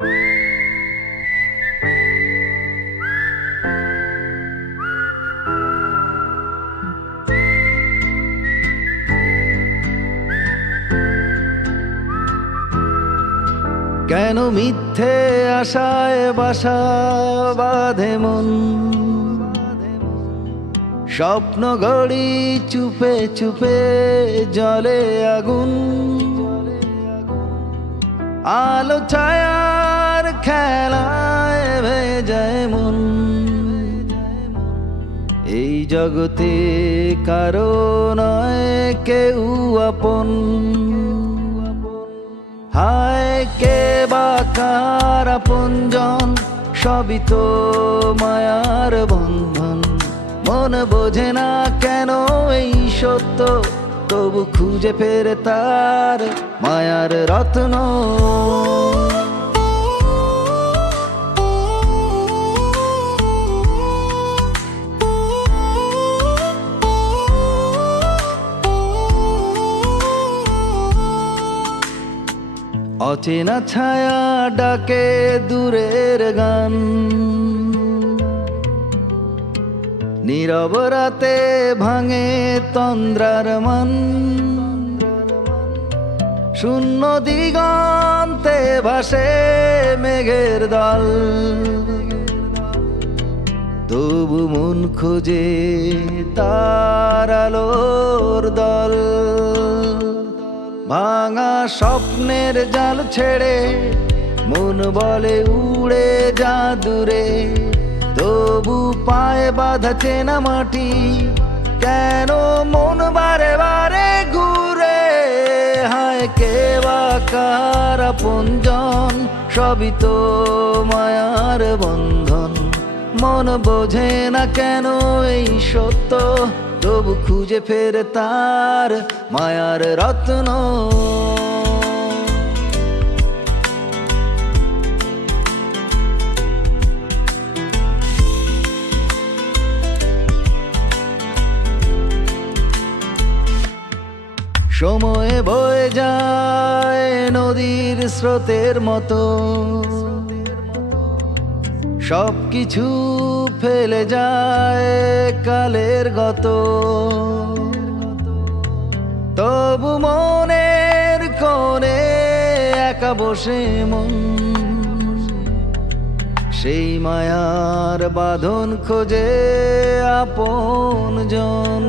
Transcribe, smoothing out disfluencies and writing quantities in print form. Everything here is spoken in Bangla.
কেন মিথ্যে আশায় বাসা বাঁধে মন, স্বপ্ন গড়ি চুপে চুপে জলে আগুন, আলো ছায়ার খেলায় ভেজায় মন। এই জগতে কারো নয় কেউ আপন, হায় কে বা কার আপনজন, সবই তো মায়ার বন্ধন। মন বোঝে না কেন এই সত্য, তবু খুঁজে ফেরে তার মায়ার রত্ন। অচেনা ছায়া ডাকে দূরের গান, নীরব রাতে ভাঙে তন্দ্রার মান। শূন্য দিগন্তে ভাসে মেঘের দল, তবু মন খোঁজে তার আলোর দল। ভাঙা স্বপ্নের জাল ছেড়ে মন বলে উড়ে যা দূরে, তবু পায়ে বাঁধা চেনা মাটি, কেন মন বারে বারে ঘুরে। হায় কে বা কার আপনজন, সবই তো মায়ার বন্ধন। মন বোঝে না কেন এই সত্য, তবু খুঁজে ফেরে তার মায়ার রত্ন। সময়ে বয়ে যায় নদীর স্রোতের মতো, সবকিছু ফেলে যায় কালের গত। তবু মনের কোণে একা বসে মন, সেই মায়ার বাঁধন খোঁজে আপনজন।